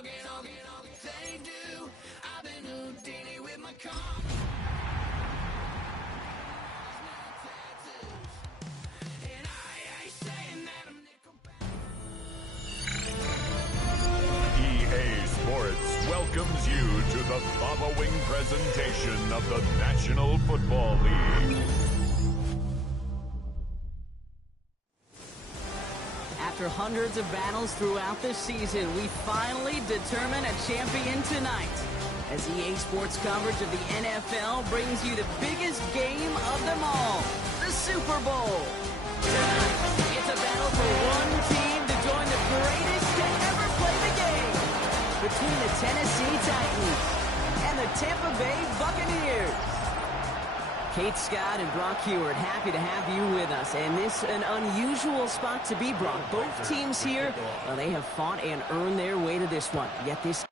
EA Sports welcomes you to the following presentation of the National Football League. After hundreds of battles throughout the season, we finally determine a champion tonight. As EA Sports coverage of the NFL brings you the biggest game of them all, the Super Bowl. Tonight, it's a battle for one team to join the greatest to ever play the game. Between the Tennessee Titans and the Tampa Bay Buccaneers. Kate Scott and Brock Heward, happy to have you with us. And this an unusual spot to be, Brock. Both teams here, well, they have fought and earned their way to this one. Yet this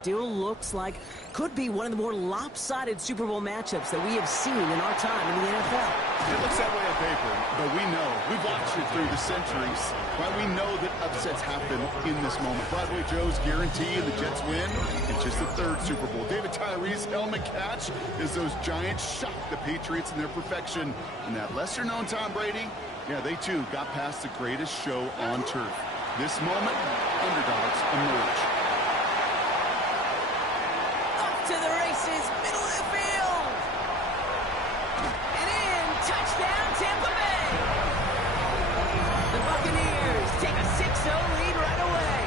still looks like could be one of the more lopsided Super Bowl matchups that we have seen in our time in the NFL. It looks that way on paper, but we know, we've watched it through the centuries, right? We know that upsets happen in this moment. Broadway Joe's guarantee and the Jets win. It's just the third Super Bowl. David Tyree's helmet catch as those Giants shock the Patriots in their perfection. And that lesser-known Tom Brady, yeah, they too got past the greatest show on turf. This moment, underdogs emerge. To the races, middle of the field. And in, touchdown, Tampa Bay. The Buccaneers take a 6-0 lead right away.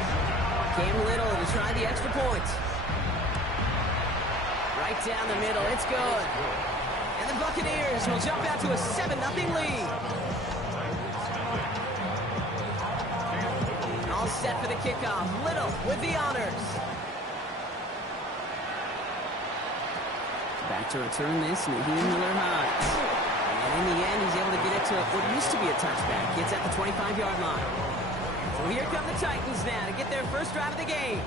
Cam Little to try the extra point. Right down the middle, it's good. And the Buccaneers will jump out to a 7-0 lead. All set for the kickoff. Little with the honors. Back to return this, Naheem Miller-Hines. And in the end, he's able to get it to what used to be a touchback. Gets at the 25-yard line. So here come the Titans now to get their first drive of the game.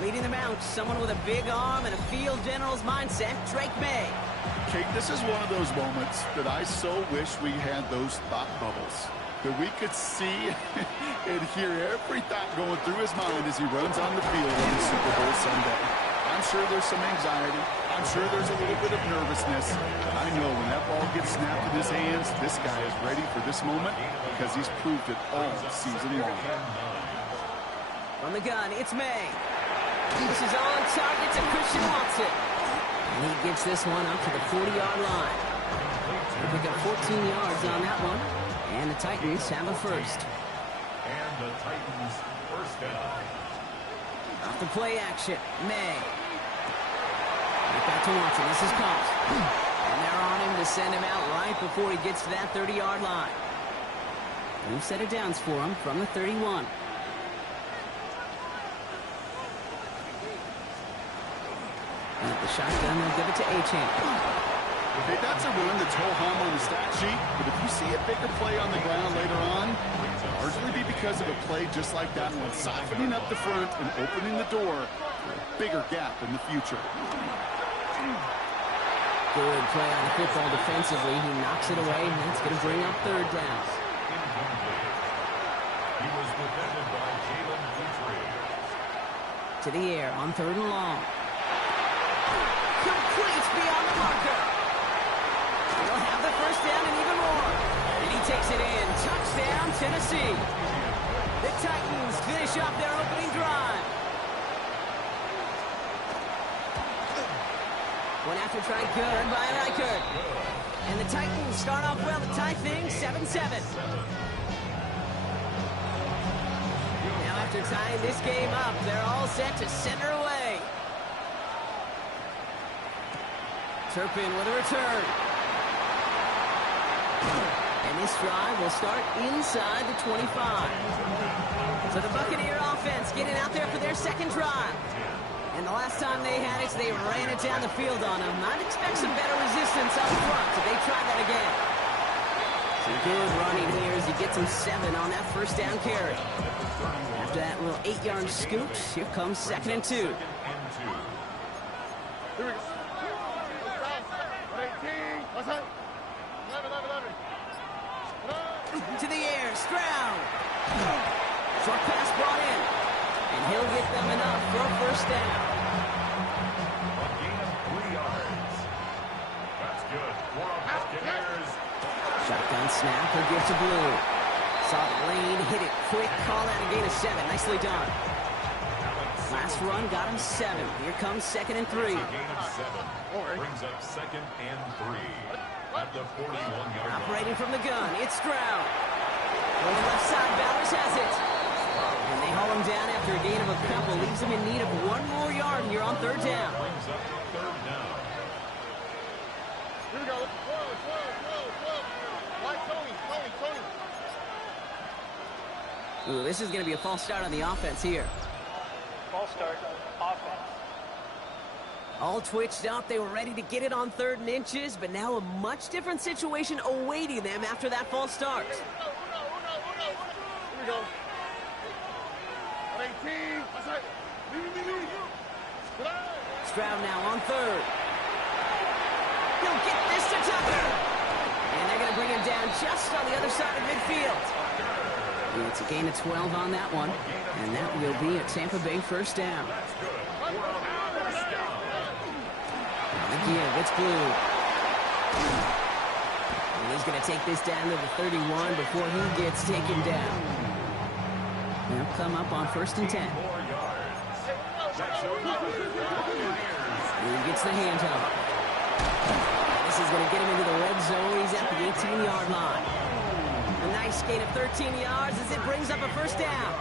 Leading them out, someone with a big arm and a field general's mindset, Drake May. Kate, this is one of those moments that I so wish we had those thought bubbles. That we could see and hear every thought going through his mind as he runs on the field on the Super Bowl Sunday. I'm sure there's some anxiety. I'm sure there's a little bit of nervousness. I know when that ball gets snapped in his hands, this guy is ready for this moment because he's proved it all season long. From the gun, it's May. This is on target to Christian Watson. And he gets this one up to the 40-yard line. They pick up 14 yards on that one. And the Titans have a first. And the Titans first down. Off the play action, May. Right back to Watson. This is caught. And they're on him to send him out right before he gets to that 30-yard line. New set of downs for him from the 31. And at the shotgun, they'll give it to Achane. Okay, that's a run that's ho-hum on the stat sheet, but if you see a bigger play on the ground later on, it'll largely be because of a play just like that one, softening up the front and opening the door for a bigger gap in the future. Good play on the football defensively. He knocks it away, and that's going to bring up third down. He was defended by Jalen Petrie. To the air on third and long. Complete beyond the marker. He'll have the first down and even more. And he takes it in. Touchdown, Tennessee. The Titans finish off their opening drive. One after try, good by Reichert. And the Titans start off well to tie things 7-7. Now after tying this game up, they're all set to center away. Turpin with a return. And this drive will start inside the 25. So the Buccaneer offense getting out there for their second drive. And the last time they had it, they ran it down the field on them. I'd expect some better resistance up front if they try that again. So Some good running here as he gets him 7 on that first down carry. After that little 8-yard scoot, here comes 2nd and 2. Here we go. To the air, Stroud. Short pass brought in. And he'll get them enough for a first down. A gain of 3 yards. That's good for our Buccaneers. Shotgun snap, he'll give to Blue. Saw the lane, hit it quick, call out a gain of 7. Nicely done. Last run got him 7. Here comes 2nd and 3. A gain of 7. Brings up 2nd and 3. At the 41-yard line. Operating from the gun, it's Stroud. On the left side, Bowers has it. And they haul him down after a gain of a couple. Leaves him in need of 1 more yard here on 3rd down. Brings up 3rd down. Here we go. Whoa. Like Tony. Ooh, this is going to be a false start on the offense here. False start, offense. All twitched up. They were ready to get it on 3rd and inches, but now a much different situation awaiting them after that false start. Here we go. 18. Stroud now on 3rd. He'll get this to Tucker. And they're going to bring him down just on the other side of midfield. It's a gain of 12 on that one. And that will be a Tampa Bay first down. Again, it's Blue. And he's going to take this down to the 31 before he gets taken down. They'll come up on 1st and 10. And he gets the handoff. This is going to get him into the red zone. He's at the 18-yard line. A nice gain of 13 yards as it brings up a first down.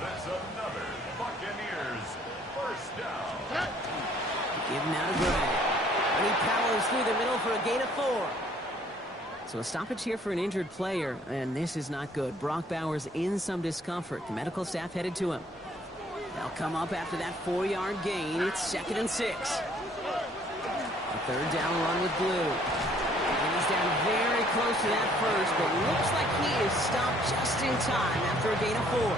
That's another Buccaneers first down. Given out of Gray. And he powers through the middle for a gain of 4. So a stoppage here for an injured player, and this is not good. Brock Bowers in some discomfort. The medical staff headed to him. They'll come up after that 4-yard gain. It's 2nd and 6. A 3rd down run with Blue. And he's down very close to that first, but looks like he is stopped just in time after a gain of 4.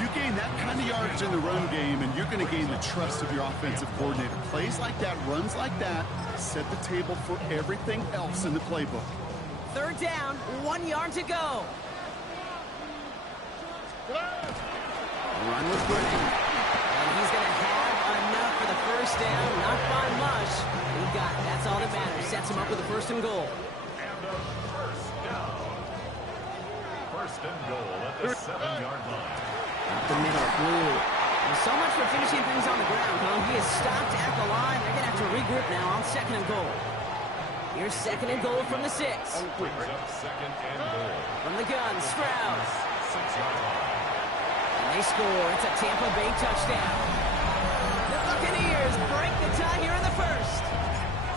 You gain that kind of yardage in the run game, and you're going to gain the trust of your offensive coordinator. Plays like that, runs like that, set the table for everything else in the playbook. 3rd down, 1 yard to go. Run with Gray. And he's going to have enough for the first down, not by much. He got it. That's all that matters. Sets him up with a 1st and goal. And a first down. 1st and goal at the 7-yard line. Up the middle, Blue. And so much for finishing things on the ground, huh? He is stopped at the line. They're going to have to regroup now on 2nd and goal. Here's 2nd and goal from the 6. Brings up 2nd and goal. From the gun, Stroud. 6-yard line. And they score. It's a Tampa Bay touchdown. The Buccaneers break the tie here in the first.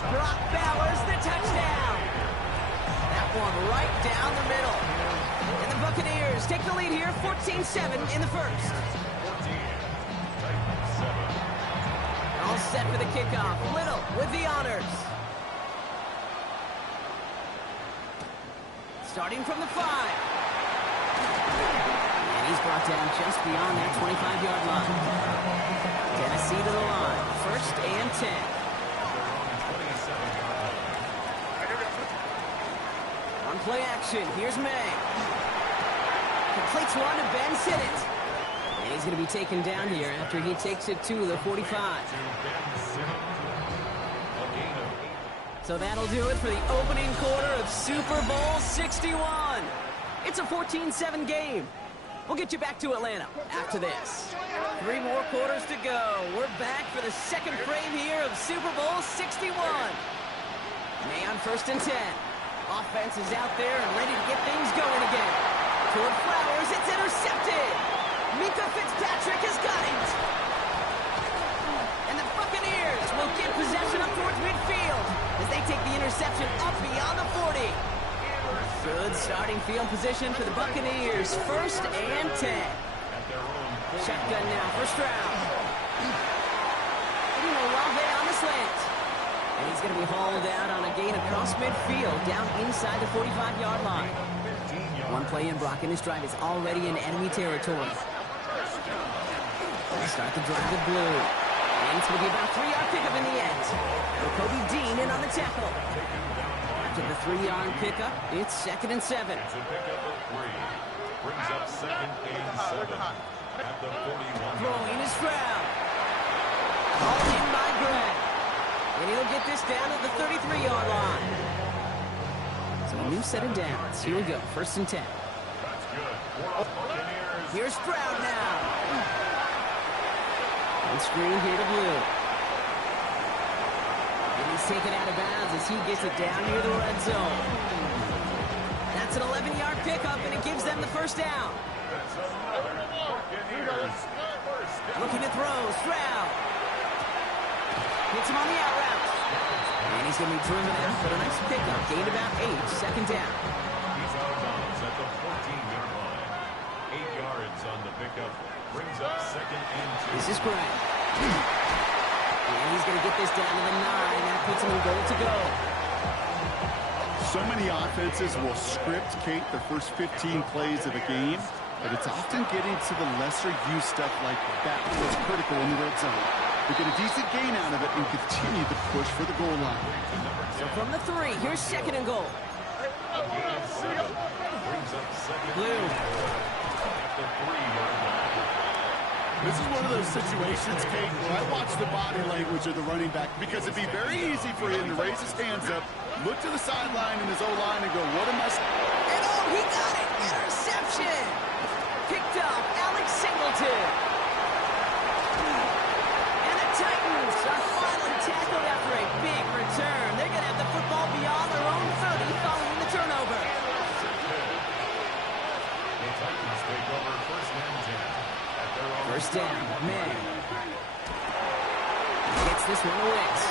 Brock Bowers, the touchdown. That one right down the middle. And the Buccaneers take the lead here, 14-7 in the first. 14-7. All set for the kickoff. Little with the honors. Starting from the 5. And he's brought down just beyond that 25-yard line. Tennessee to the line. 1st and 10. On play action, here's May. Completes one to Ben Sinnott. And he's going to be taken down here after he takes it to the 45. So that'll do it for the opening quarter of Super Bowl 61. It's a 14-7 game. We'll get you back to Atlanta after this. 3 more quarters to go. We're back for the second frame here of Super Bowl 61. May on 1st and 10. Offense is out there and ready to get things going again. Toward Flowers, it's intercepted. Mika Fitzpatrick has got it. And the Buccaneers will get possession up towards midfield as they take the interception up beyond the 40. Good starting field position for the Buccaneers. 1st and 10. Shotgun now for Stroud. Olave on the slant. And he's going to be hauled out on a gain across midfield, down inside the 45-yard line. One play in, Brock in his drive is already in enemy territory. They start the drive with blue. And it's going to be about a 3-yard pickup in the end. Kobe Dean in on the tackle. After the 3-yard pickup, it's 2nd and 7. It's a pickup of 3. Brings up 2nd and 7 at the 41. Throwing is Stroud. Called in by Greg. And he'll get this down at the 33-yard line. So a new set of downs. Here we go, 1st and 10. That's good. Here's Stroud now. On screen here to Blue. And he's taken out of bounds as he gets it down near the red zone. That's an 11-yard pickup, and it gives them the 1st down. Looking to throw, Stroud. Hits him on the out route. And he's going to be driven out, but a nice pickup. Gained about 8, 2nd down. He's out of bounds at the 14-yard line. 8 yards on the pickup. Brings up 2nd and 2. This is Grant. And he's going to get this down to the 9. That puts him in goal to go. So many offenses will script, Kate, the first 15 plays of a game, but it's often getting to the lesser-used stuff like that that's critical in the red zone. They get a decent gain out of it and continue to push for the goal line. So from the 3, here's 2nd and goal. Blue. This is one of those situations, Kate, where I watch the body language of the running back because it'd be very easy for him to raise his hands up, look to the sideline in his O-line and go, what am I... And oh, he got it! Interception! Picked up Alex Singleton. And the Titans are finally tackled after a big return. They're going to have the football beyond their own 30 following the turnover. The Titans take over 1st and 10. 1st down, May. Gets this one to Wicks.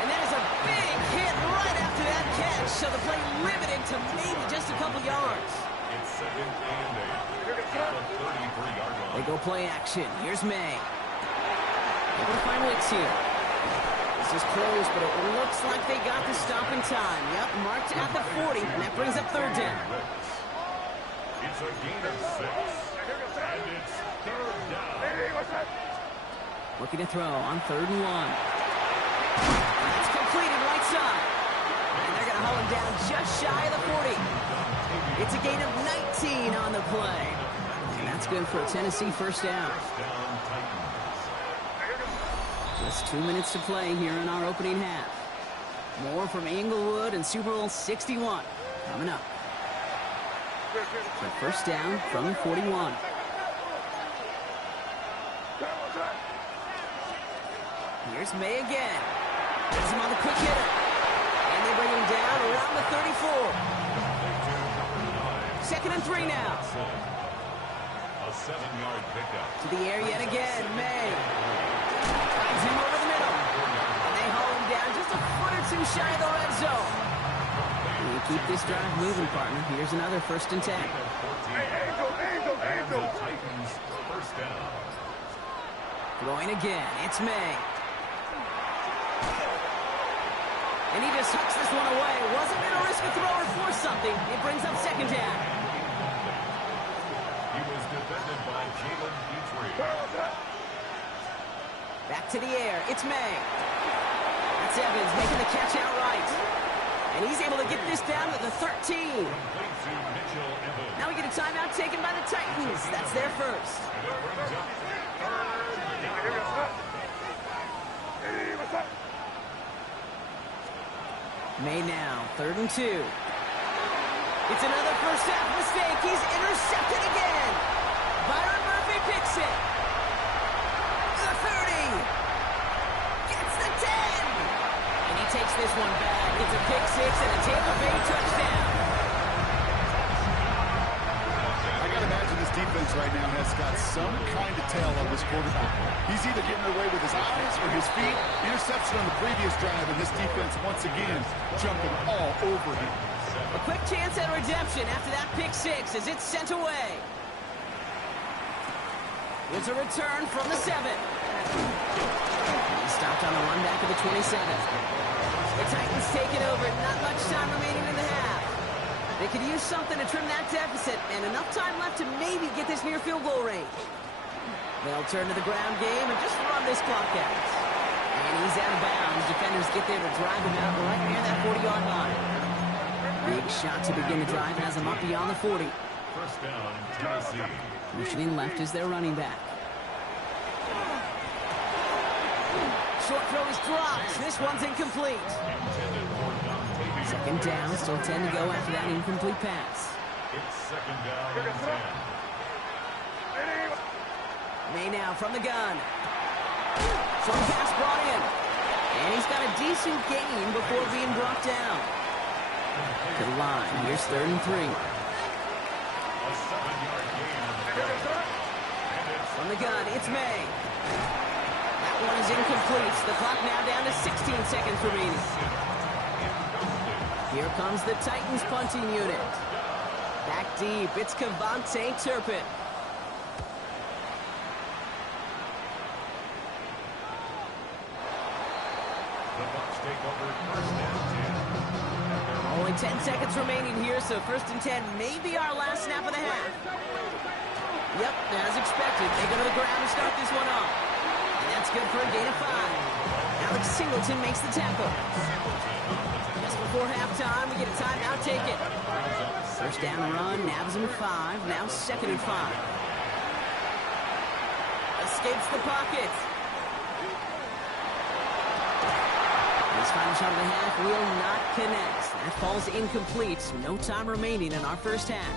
And that is a big hit right after that catch. So the play limited to maybe just a couple yards. It's 2nd and 8 at the 33-yard line. They go play action. Here's May. Able to find Wicks here. This is close, but it looks like they got the stop in time. Yep, marked at the 40, and that brings up 3rd down. It's a gain of 6. And it's 3rd down. Looking to throw on 3rd and 1. It's completed right side. And they're going to haul him down just shy of the 40. It's a gain of 19 on the play. And that's good for a Tennessee 1st down. Just 2 minutes to play here in our opening half. More from Inglewood and Super Bowl 61 coming up. So 1st down from the 41. Here's May again. Gets him on the quick hitter. And they bring him down around the 34. 2nd and 3 now. A 7-yard pickup. To the air yet again. May. Drives him over the middle. And they haul him down just a foot or 2 shy of the red zone. And you keep this drive moving, partner. Here's another 1st and 10. And the Titans 1st down. Throwing again. It's May. And he just hooks this one away. Wasn't going to risk a throw or force something. It brings up 2nd down. He was defended by Jalen Petrie. Back to the air. It's May. That's Evans making the catch outright. And he's able to get this down to the 13. Now we get a timeout taken by the Titans. That's their 1st. May now, 3rd and 2. It's another 1st half mistake. He's intercepted again. Byron Murphy picks it. The 30. Gets the 10. And he takes this one back. It's a pick 6 and a Tampa Bay touchdown. I got to imagine this defense right now has got some kind of tail on this quarterback. He's either getting away with his eyes or his feet. Interception on the previous drive, and this defense once again jumping all over him. A quick chance at redemption after that pick 6 as it's sent away. There's a return from the 7. stopped on the run back of the 27. The Titans take it over. Not much time remaining in the half. They could use something to trim that deficit, and enough time left to maybe get this near field goal range. They'll turn to the ground game and just run this clock out. And he's out of bounds. Defenders get there to drive him out right near that 40-yard line. Big shot to begin the drive has him up beyond the 40. First down, Tennessee. Motioning left is their running back. Short throw is dropped. This one's incomplete. Second down, still 10 to go after that incomplete pass. It's second down and 10. May now from the gun. Short pass brought in. And he's got a decent gain before being brought down. To the line. Here's 3rd and 3. A 7-yard gain. From the gun, it's May. That one is incomplete. The clock now down to 16 seconds remaining. Here comes the Titans punting unit. Back deep, it's Kavontae Turpin. The Bucs take over first and 10. Only 10 seconds remaining here, so 1st and 10 may be our last snap of the half. Yep, as expected, they go to the ground to start this one off. And that's good for a gain of 5. Alex Singleton makes the tackle. Just before halftime, we get a timeout taken. First down run, nabs him 5, now 2nd and 5. Escapes the pocket. This final shot of the half will not connect. That falls incomplete. No time remaining in our first half.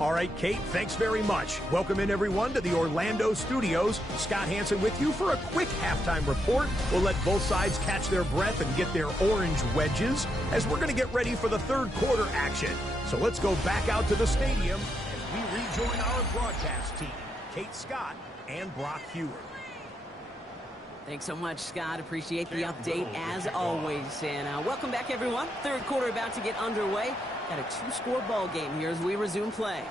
All right, Kate, thanks very much. Welcome in, everyone, to the Orlando studios. Scott Hansen with you for a quick halftime report. We'll let both sides catch their breath and get their orange wedges as we're going to get ready for the third quarter action. So let's go back out to the stadium as we rejoin our broadcast team, Kate Scott and Brock Hewer. Thanks so much, Scott. Appreciate the update as always. And welcome back, everyone. Third quarter about to get underway. Got a 2-score ball game here as we resume play.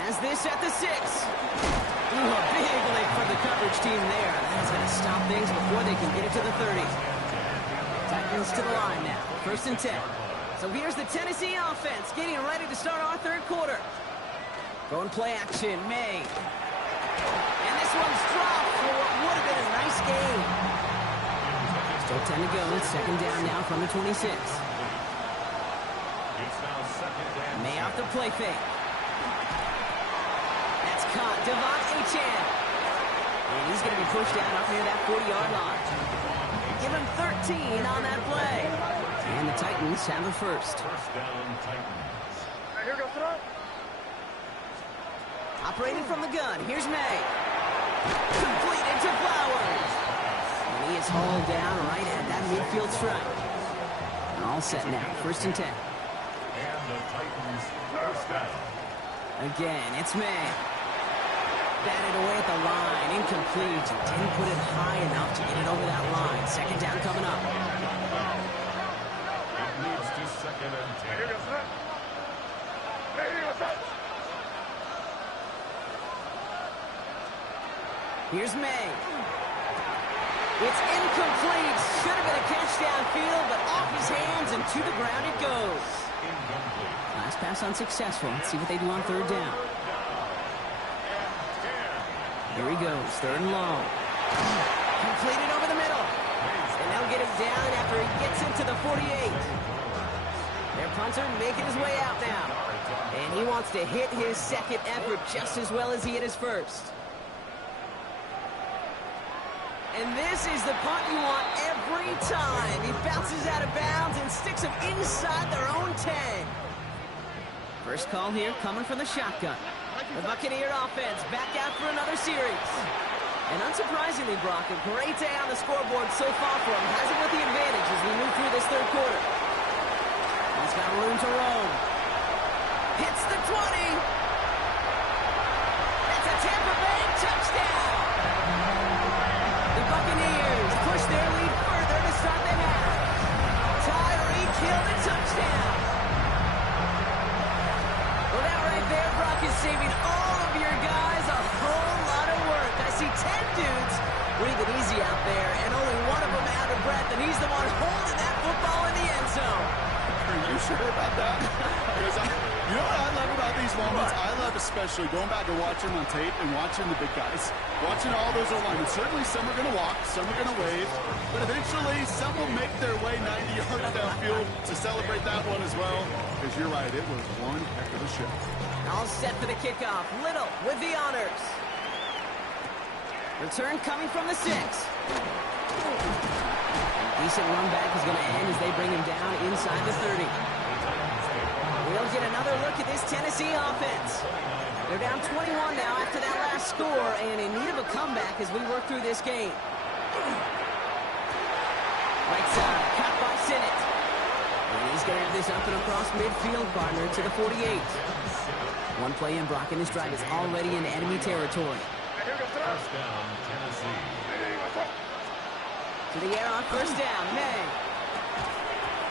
Has this at the 6. Ooh, a big lick from the coverage team there. That's going to stop things before they can get it to the 30. Titans to the line now. 1st and 10. So here's the Tennessee offense getting ready to start our third quarter. Going play action, May. And this one's dropped for what would have been a nice game. Still 10 to go. It's 2nd down now from the 26. May off the play fake. That's caught. Devon Achane. And he's going to be pushed down up near that 40-yard line. Give him 13 on that play. And the Titans have the first. First down, Titans. Here goes throw. Operating from the gun. Here's May. Completed to Flowers. And he is hauled down right at that midfield strike. And all set now. 1st and 10. And the Titans first down. Again, it's May. Batted away at the line. Incomplete. Didn't put it high enough to get it over that line. 2nd down coming up. It moves to 2nd and 10. Here goes throw. Here goes throw. Here's May. It's incomplete. Should have been a catch downfield, but off his hands and to the ground it goes. Last pass unsuccessful. Let's see what they do on 3rd down. Here he goes. 3rd and long. Completed over the middle. And they'll get him down after he gets into the 48. Their punter making his way out now. And he wants to hit his 2nd effort just as well as he hit his 1st. And this is the punt you want every time. He bounces out of bounds and sticks him inside their own 10. First call here coming from the shotgun. The Buccaneer offense back out for another series. And unsurprisingly, Brock, a great day on the scoreboard so far for him. Has it with the advantage as we move through this third quarter. He's got room to roam. Hits the 20. That's a Tampa Bay touchdown. The Buccaneers push their lead further to start the half. Tyreek Hill the touchdown. Well, that right there, Brock, is saving all of your guys a whole lot of work. I see 10 dudes breathing easy sure about that. Because you know what I love about these moments? I love especially going back and watching on tape and watching the big guys. Watching all those alignments. Certainly some are going to walk, some are going to wave, but eventually some will make their way 90 yards downfield to celebrate that one as well. Because you're right, it was one heck of a show. All set for the kickoff. Little with the honors. Return coming from the 6. Decent run back is going to end as they bring him down inside the 30. We'll get another look at this Tennessee offense. They're down 21 now after that last score and in need of a comeback as we work through this game. Right side, cut by Sinnott. And he's going to have this up and across midfield, partner, to the 48. One play in, Brock, and this drive is already in enemy territory. First down, Tennessee. To the air on first down, May.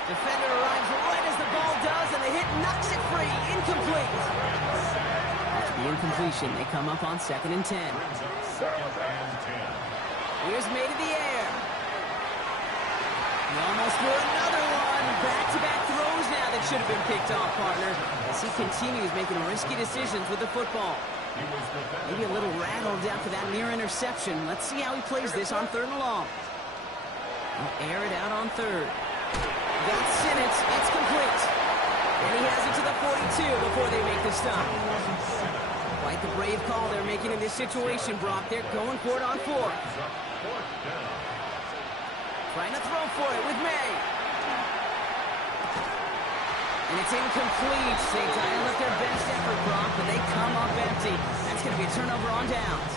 Defender arrives right as the ball does, and the hit knocks it free. Incomplete. After the incompletion, they come up on 2nd and 10. Here's May to the air. He almost threw another one. Back-to-back throws now that should have been picked off, partner, as he continues making risky decisions with the football. Maybe a little rattled after that near interception. Let's see how he plays this on 3rd and long. He'll air it out on 3rd. Got Sinnott. It's complete. And he has it to the 42 before they make the stop. Quite the brave call they're making in this situation, Brock. They're going for it on 4th. Trying to throw for it with May. And it's incomplete. They dial up their best effort, Brock, but they come up empty. That's going to be a turnover on downs.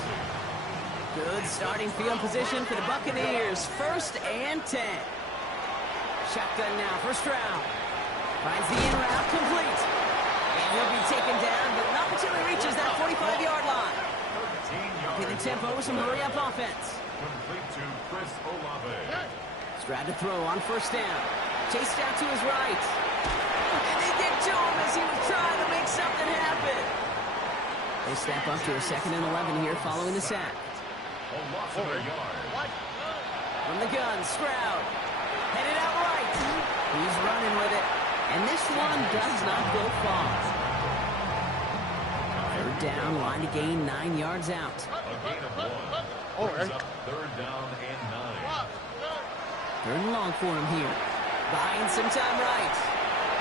Good starting field position for the Buccaneers. 1st and 10. Shotgun now, first round. Finds the in route, complete. And he'll be taken down, but not until he reaches that 45-yard line. Upping the tempo with some hurry-up offense. Complete to Chris Olave. Strad to throw on first down. Chased out to his right. And they get to him as he was trying to make something happen. They step up to a 2nd and 11 here following the sack. A loss of a yard. From the gun, Stroud. Headed out right. He's running with it. And this one does not go far. 3rd down, line to gain 9 yards out. A gain of 1. Brings up 3rd down and 9. 3rd and long for him here. Buying some time right.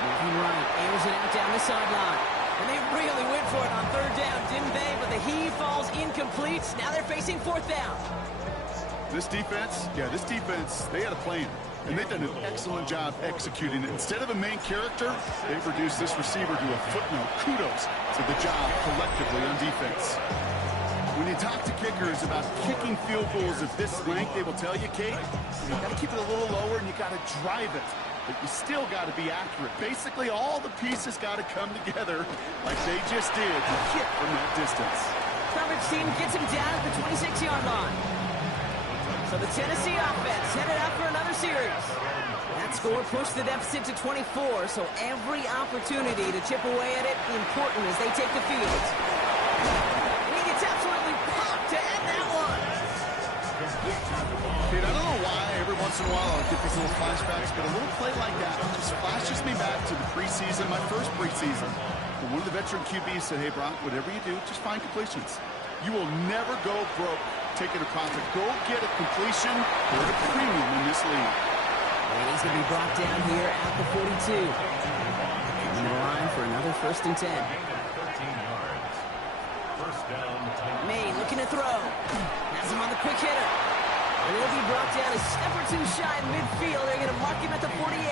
Moving right, airs it out down the sideline. And they really went for it on 3rd down, didn't they? But the heave falls incomplete. Now they're facing 4th down. This defense, they had a plan. And they've done an excellent job executing it. Instead of a main character, they've reduced this receiver to a footnote. Kudos to the job collectively on defense. When you talk to kickers about kicking field goals of this length, they will tell you, Kate, you got to keep it a little lower and you got to drive it. But you still got to be accurate. Basically, all the pieces got to come together like they just did to kick from that distance. Coverage team gets him down at the 26-yard line. So the Tennessee offense headed out for another series. That score pushed the deficit to 24, so every opportunity to chip away at it important as they take the field. And he gets absolutely popped to end that one. Kate, I don't know why every once in a while I'll get these little flashbacks, but a little play like that just flashes me back to the preseason, my first preseason. And one of the veteran QBs said, hey, Brock, whatever you do, just find completions. You will never go broke taking a profit. Go get a completion or a premium in this league. And he's going to be brought down here at the 42. On the line for another 1st and 10. 13 yards. First down, May looking to throw. Has him on the quick hitter. And he'll be brought down a step or two shy of midfield. They're going to mark him at the 48.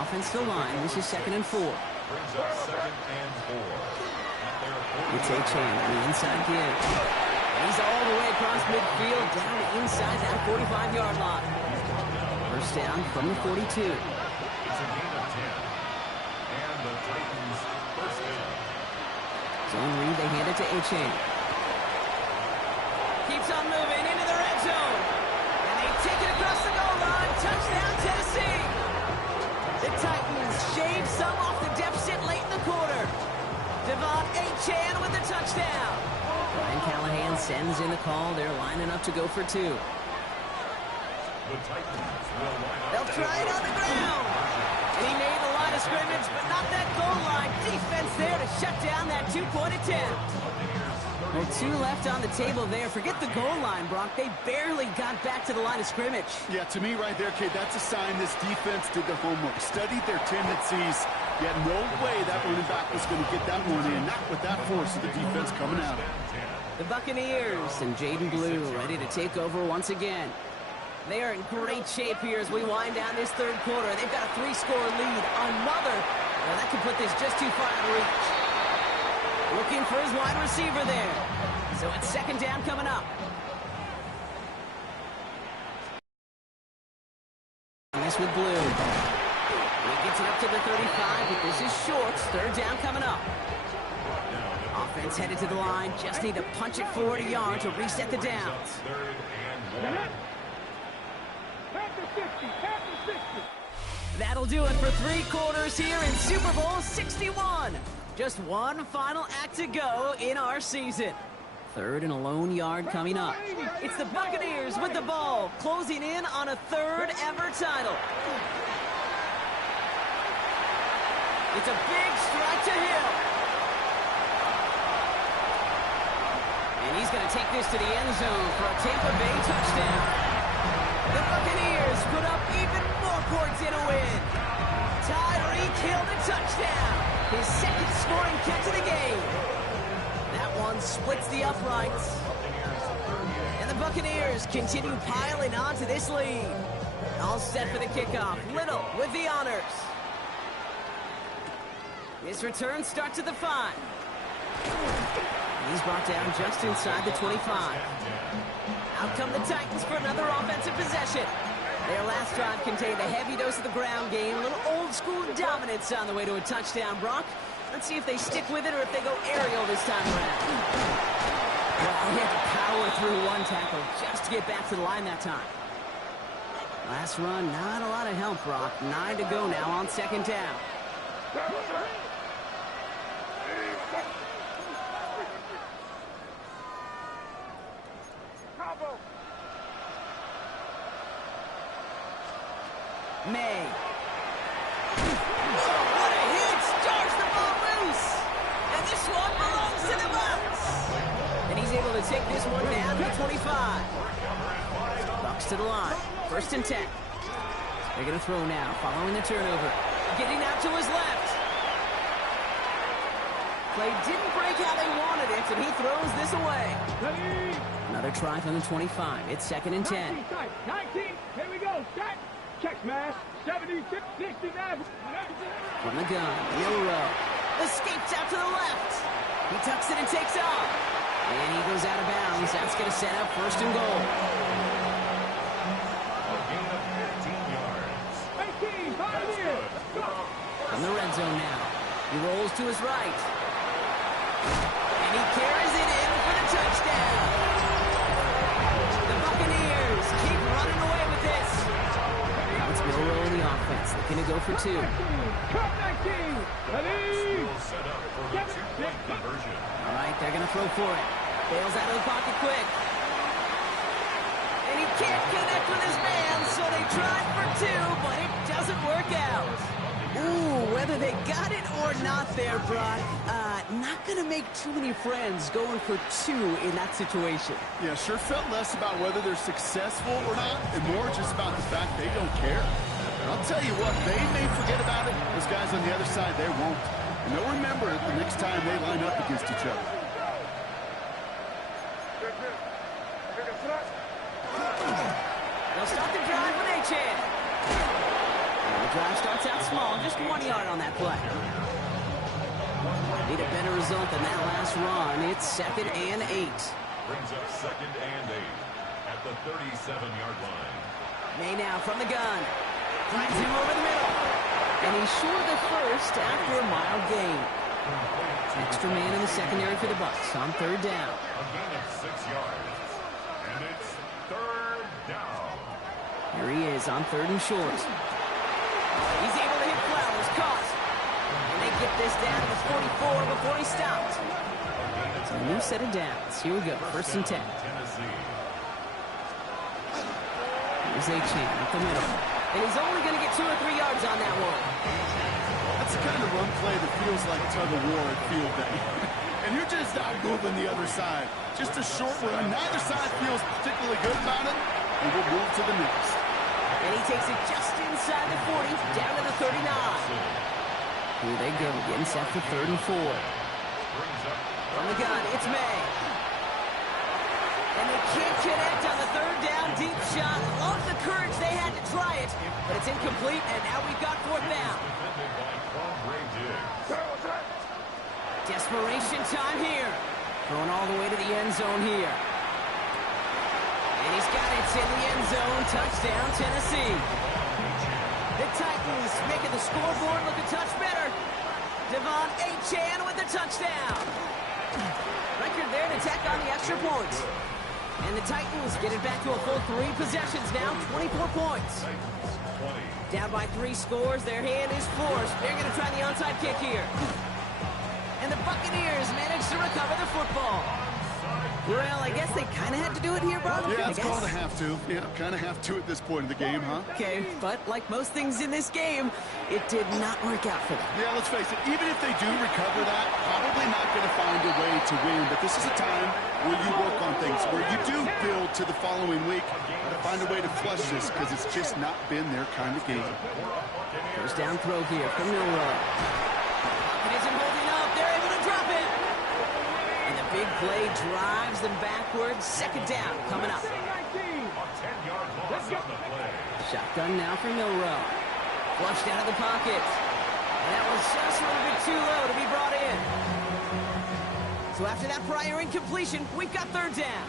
Offensive line. This is 2nd and 4. brings up 2nd and 4. It's H-Hand on the inside give. He's all the way across midfield, down inside that 45-yard line. First down from the 42. It's a gain of 10. And the Titans first down. Zone read, they hand it to H-Hand. Keeps on moving into the red zone. And they take it across the goal line. Touchdown, Tennessee. The Titans shave some off the deficit late in the quarter. Devon H-Hand with the touchdown. Brian Callahan sends in the call. They're lining up to go for 2. The Titans will line up. They'll try it on the ground. And he made the line of scrimmage, but not that goal line. Defense there to shut down that two-point attempt. Well, 2 left on the table there. Forget the goal line, Brock. They barely got back to the line of scrimmage. Yeah, to me right there, kid, that's a sign this defense did their homework, studied their tendencies. Yet no way that running back was going to get that one in, not with that force of the defense coming out. The Buccaneers and Jaden Blue ready to take over once again. They are in great shape here as we wind down this third quarter. They've got a 3-score lead. Another. Well, that could put this just too far out of reach. Looking for his wide receiver there. So it's second down coming up. And this with Blue. He gets it up to the 35, but this is short. Third down coming up. Offense headed to the line. Just need to punch it forward a yard to reset the downs. That'll do it for 3 quarters here in Super Bowl 61. Just one final act to go in our season. Third and a lone yard coming up. It's the Buccaneers with the ball, closing in on a 3rd ever title. It's a big strike to Hill. And he's going to take this to the end zone for a Tampa Bay touchdown. The Buccaneers put up even more points in a win. Tyreek Hill the touchdown. His 2nd scoring catch of the game. That one splits the uprights. And the Buccaneers continue piling on to this lead. All set for the kickoff. Little with the honors. His return starts at the 5. He's brought down just inside the 25. Out come the Titans for another offensive possession. Their last drive contained a heavy dose of the ground game, a little old-school dominance on the way to a touchdown, Brock. Let's see if they stick with it or if they go aerial this time around. Well, he had to power through one tackle just to get back to the line that time. Last run, not a lot of help, Brock. 9 to go now on second down. May. Oh, what a hit! Jars the ball loose! And this one belongs to the Bucs! And he's able to take this one down to 25. Bucs to the line. 1st and 10. They're going to throw now, following the turnover. Getting out to his left. Play didn't break how they wanted it, and he throws this away. Another try from the 25. It's 2nd and 10. 19, here we go, set. Check smash, 76, 69. From the gun, Euro. Escapes out to the left. He tucks it and takes off. And he goes out of bounds. That's going to set up 1st and goal. A gain of 15 yards. 18, 5 years. From the red zone now. He rolls to his right. And he carries it in for the touchdown. The Buccaneers keep running away with this. Now it's Milrow in the offense, looking to go for 2. Will set up for the 2-point conversion. All right, they're going to throw for it. Bails out of the pocket quick. And he can't connect with his man, so they tried for 2, but it doesn't work out. Ooh, whether they got it or not there, Brock, not going to make too many friends going for 2 in that situation. Yeah, sure felt less about whether they're successful or not, and more just about the fact they don't care. And I'll tell you what, they may forget about it. Those guys on the other side, they won't. And they'll remember it the next time they line up against each other. They'll start the drive with A-Chan. The drive starts out small, just 1 yard on that play. Need a better result than that last run. It's 2nd and 8. Brings up 2nd and 8 at the 37-yard line. May now from the gun. Finds him over the middle. And he's short of the first after a mild gain. Extra man in the secondary for the Bucs on 3rd down. A gain of 6 yards. And it's 3rd down. Here he is on 3rd and short. He's able to hit Flowers, caught. And they get this down to the 44 before he stopped. So a new set of downs. Here we go, 1st and 10. Tennessee. Here's A-Chan up the middle. And he's only going to get 2 or 3 yards on that one. That's the kind of run play that feels like tug-of-war at field day. And you're just not moving the other side. Just a short run. Neither side feels particularly good about it. And we'll move to the next. And he takes it just inside the 40, down to the 39. Here they go, getting set for 3rd and 4. From the gun, it's May. And they can't connect on the 3rd down deep shot. Love the courage they had to try it, but it's incomplete, and now we've got 4th down. Desperation time here. Thrown all the way to the end zone here. And he's got it in the end zone. Touchdown, Tennessee. The Titans making the scoreboard look a touch better. Devon Achane with the touchdown. Record there to tack on the extra points. And the Titans get it back to a full 3 possessions now, 24 points. Down by 3 scores, their hand is forced. They're going to try the onside kick here. And the Buccaneers manage to recover the football. Well, I guess they kind of had to do it here, Bob. Yeah, it's called a have to. Yeah, kind of have to at this point in the game, huh? Okay, but like most things in this game, it did not work out for them. Yeah, let's face it, even if they do recover that, probably not going to find a way to win. But this is a time where you work on things, where you do build to the following week, to find a way to flush this, because it's just not been their kind of game. First down throw here from Milroe. It isn't holding up. They're able to drop it. And the big play drives them backwards. 2nd down coming up. Shotgun now for Milroe. Flushed out of the pocket. And that was just a little bit too low to be brought in. So after that prior incompletion, we've got 3rd down.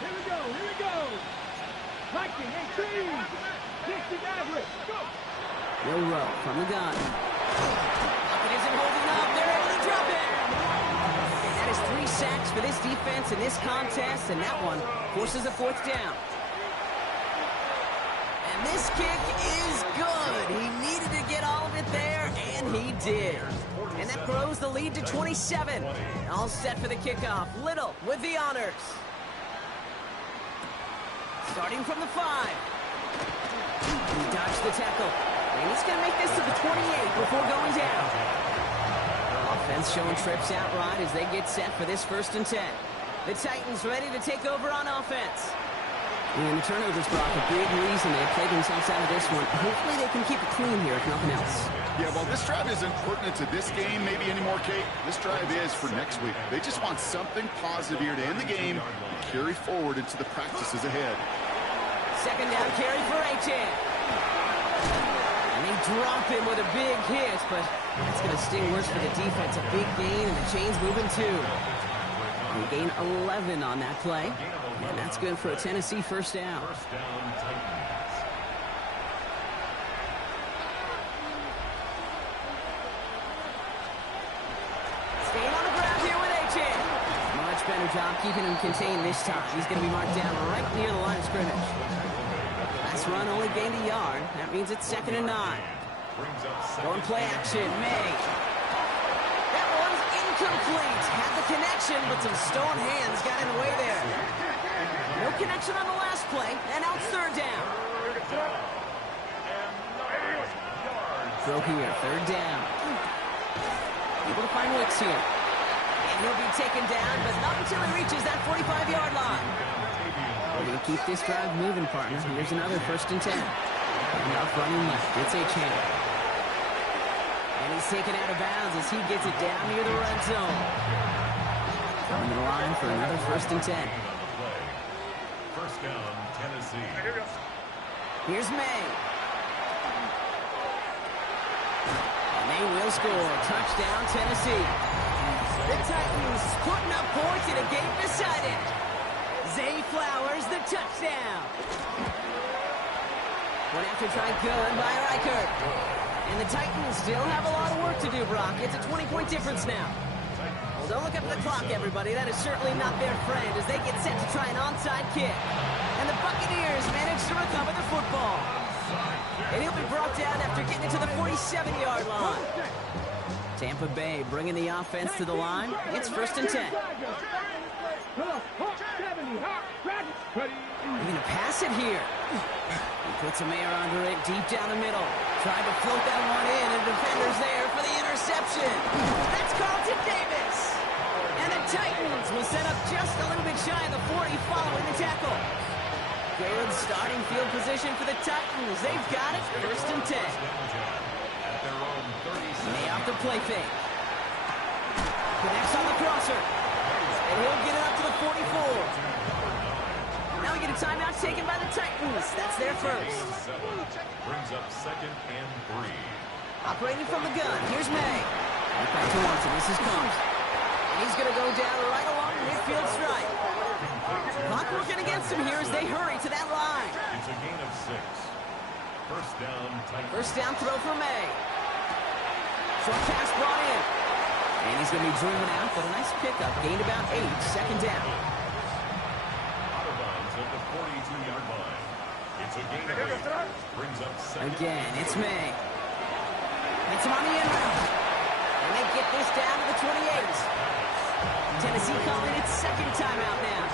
Here we go, here we go. Viking 18. 60 average. Go. Milroe from the gun. It isn't holding up. They're able to drop it. And that is 3 sacks for this defense in this contest, and that one forces a 4th down. And this kick is good. He needed to get all of it there, and he did. And that grows the lead to 27. All set for the kickoff. Little with the honors. Starting from the 5. He dodged the tackle. And he's going to make this to the 28 before going down. Offense showing trips outright as they get set for this 1st and 10. The Titans ready to take over on offense. And the turnovers brought a big reason they played themselves out of this one. Hopefully they can keep it clean here, if nothing else. Yeah, well, this drive isn't pertinent to this game maybe anymore, Kate. This drive is for next week. They just want something positive here to end the game and carry forward into the practices ahead. 2nd down carry for Achane. And they drop him with a big hit, but that's going to sting worse for the defense. A big gain, and the chain's moving 2. They gain 11 on that play, and that's good for a Tennessee 1st down. Staying on the ground here with Achane. Much better job keeping him contained this time. He's going to be marked down right near the line of scrimmage. Last run only gained a yard. That means it's 2nd and 9. Going play action, May. That one's incomplete. Had the connection, but some stone hands got in the way there. No connection on the last play, and now it's 3rd down. Throw here, 3rd down. Able to find Wicks here. And he'll be taken down, but not until he reaches that 45-yard line. We're going to keep this drive moving, partner. Here's another 1st and 10. Enough running left. It's Achane. And he's taken out of bounds as he gets it down near the red zone. Coming to the line for another 1st and 10. 1st down, Tennessee. Here's May. And they will score. Touchdown, Tennessee. The Titans putting up points in a game decided. Zay Flowers, the touchdown. Went after try good by Reichert. And the Titans still have a lot of work to do, Brock. It's a 20-point difference now. Well, don't look up at the clock, everybody. That is certainly not their friend as they get set to try an onside kick. And the Buccaneers manage to recover the football. And he'll be brought down after getting it to the 47-yard line. Tampa Bay bringing the offense to the line. It's 1st and 10. They're going to pass it here. He puts a Mayer under it, deep down the middle. Tried to float that one in, and the defender's there for the interception. That's Carlton Davis. And the Titans will set up just a little bit shy of the 40 following the tackle. Good starting field position for the Titans. They've got it, 1st and 10. May off the play fake. Connects on the crosser. And he'll get it up to the 44. Now we get a timeout taken by the Titans. That's their first. Brings up 2nd and 3. Operating from the gun. Here's May. Right back to Watson. This is Combs. And he's going to go down right along the midfield stripe. Clock working against him here as they hurry to that line. It's a gain of 6. First down, Titans. First down throw for May. Short pass brought in. And he's going to be driven out, but a nice pickup. Gained about 8. 2nd down. Out of bounds at the 42-yard line. It's a gain of 8. Brings up 2nd. Again, it's May. Hits him on the end route. And they get this down to the 28. Tennessee calling its 2nd timeout now.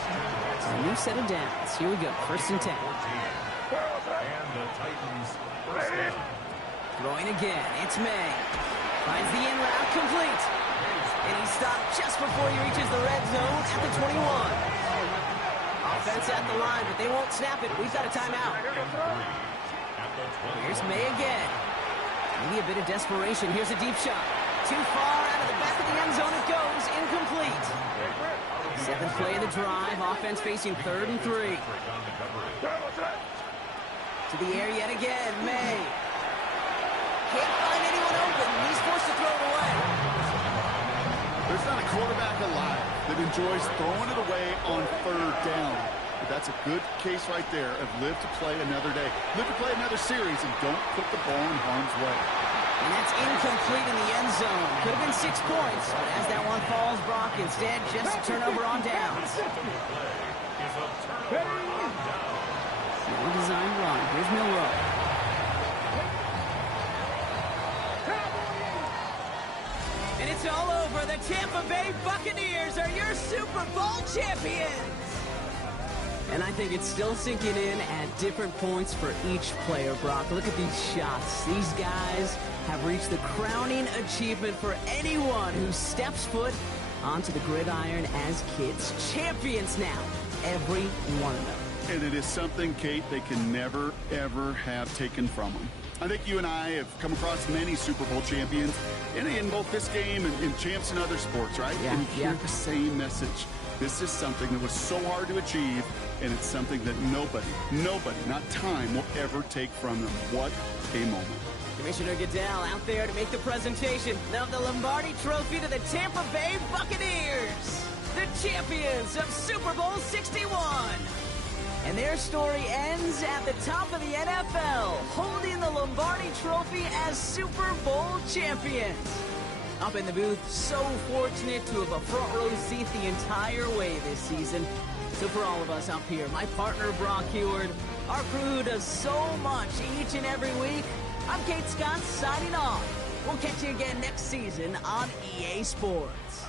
It's a new set of downs. Here we go. 1st and 10. And the Titans first down. Throwing again. It's May. Finds the in route complete. And he stopped just before he reaches the red zone at the 21. Offense at the line, but they won't snap it. We've got a timeout. Here's May again. Maybe a bit of desperation. Here's a deep shot. Too far out of the back of the end zone it goes. Incomplete. 7th play of the drive. Offense facing 3rd and 3. To the air yet again. May. Can't find anyone open. He's forced to throw it away. There's not a quarterback alive that enjoys throwing it away on 3rd down. But that's a good case right there of live to play another day. Live to play another series and don't put the ball in harm's way. And that's incomplete in the end zone. Could have been 6 points, but as that one falls, Brock, instead just a turnover on downs. Well-designed run. Here's Milroe. And it's all over. The Tampa Bay Buccaneers are your Super Bowl champions. And I think it's still sinking in at different points for each player, Brock. Look at these shots. These guys have reached the crowning achievement for anyone who steps foot onto the gridiron as kids. Champions now, every one of them. And it is something, Kate, they can never, ever have taken from them. I think you and I have come across many Super Bowl champions in both this game and in champs in other sports, right? Yeah, and hear the same message. This is something that was so hard to achieve, and it's something that nobody, not time, will ever take from them. What a moment. Commissioner Goodell out there to make the presentation of the Lombardi Trophy to the Tampa Bay Buccaneers, the champions of Super Bowl 61. And their story ends at the top of the NFL, holding the Lombardi Trophy as Super Bowl champions. Up in the booth, so fortunate to have a front row seat the entire way this season. So for all of us up here, my partner Brock Heward, our crew who does so much each and every week, I'm Kate Scott signing off. We'll catch you again next season on EA Sports.